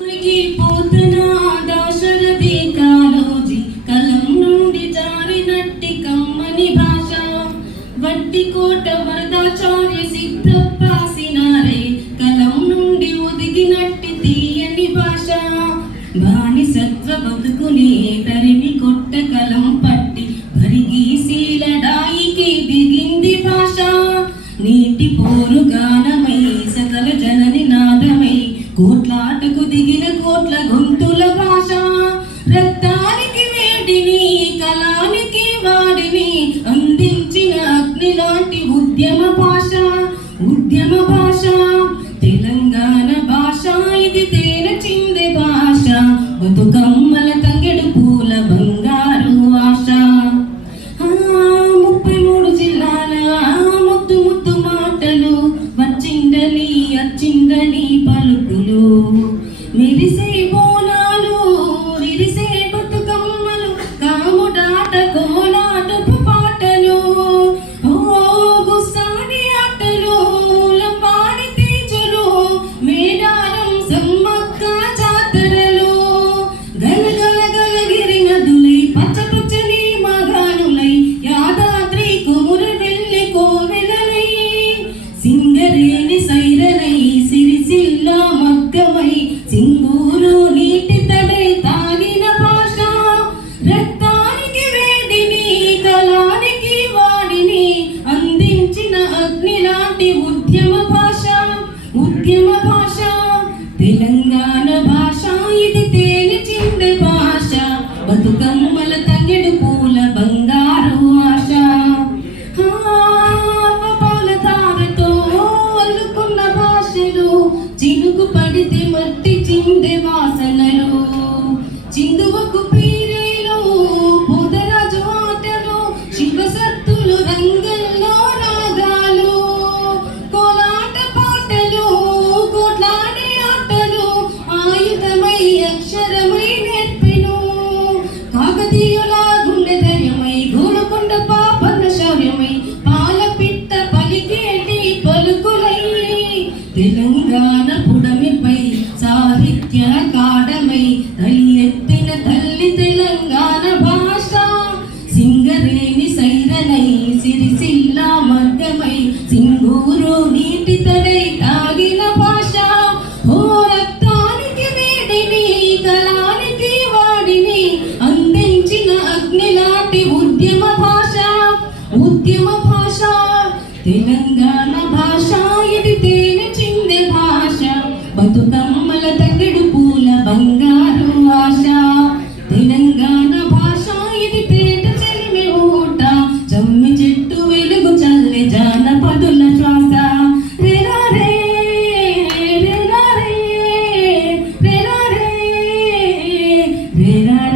పోతనా దాశరథి కాళోజీ కలం నుండి జారినట్టి కమ్మని భాష వట్టి కోట వరదాచార్య సిద్ధప్పాసినారే కలం నుండి ఒదిగినట్టి తీయని భాష బానిసత్వ బతుకుని తరిమి కొట్ట కలం పట్టి భరిగి శీలడాయికి దిగింది భాష నీటి పోరు గానమై సకల జనని నాదమై కోట్లాటకు దిగిన కోట్ల గొంతుల భాష రక్తానికి వేడిని కళానికి వాడిని అందించిన అగ్ని లాంటి ఉద్యమ భాష తెలంగాణ భాష ఇది తేనె చిందే భాష బతుకమ్మల తంగెడు పూల బంగారు ఆశ 33 జిల్లాల ముద్దు ముద్దు మాటలు వచ్చిందని పలుకులు మెరిసే బోనాలు విరిసే బతుకమ్మలు కాముడాట కోలాటపు పాటలు గుస్సాడి ఆటలు లంబాడి తేజులు మేడారం సమ్మక్క జాతరలు గలగలగిరి నదులై పచ్చపచ్చని మగానులై యాదాద్రి కొమురు వెళ్ళి కోవెలలై సింగరేణి సైరనై సిరిసిల్ల మగ్గమై సింగూరు నీటి తడై తాగిన భాష రక్తానికి వేడిని కళానికి వాడిని అందించిన అగ్ని లాంటి ఉద్యమ భాష తెలంగాణ భాష ఇది తేనె చిందే భాష బతుకమ్మల తంగెడు పూల బంగారు ఆశ పాలధారతో అల్లుకున్న భాషలు చినుకు పడితే మట్టి చిందే వాసనలు చిందువకు పీరేలు బుధరాజు ఆటలు శివసత్తులు రంగంలో రాగాలు కోలాట పాటలు కోట్లాడే ఆటలు ఆయుధమై అక్షరమై నేర్పెను కాకతీయుల గుండె ధైర్యమై గోలకొండ పాపన్న శౌర్యమై పాలపిట్ట పలికేటి పలుకులై తెలంగాణ పుడమిపై సాహిత్య కాడమై తలి ఎత్తిన తల్లి తెలంగాణ భాష సింగరేణి సైరనై సిరిసిల్ల మగ్గమై సింగూరు నీటి తడై తాగిన భాష ఓ రక్తానికి వేడిని కళానికి వాడిని అందించిన అగ్ని లాంటి ఉద్యమ భాష తెలంగాణ భాష ఇది తేనె చిందే భాష బతుకమ్మల తంగెడు పూల బంగారు ఆశ తెలంగాణ భాష ఇది తేట చెలిమి ఊట జమ్మి చెట్టు వెలుగు చల్లె జానపదుల శ్వాస రేరారే రేరారే రేరారే రేరారే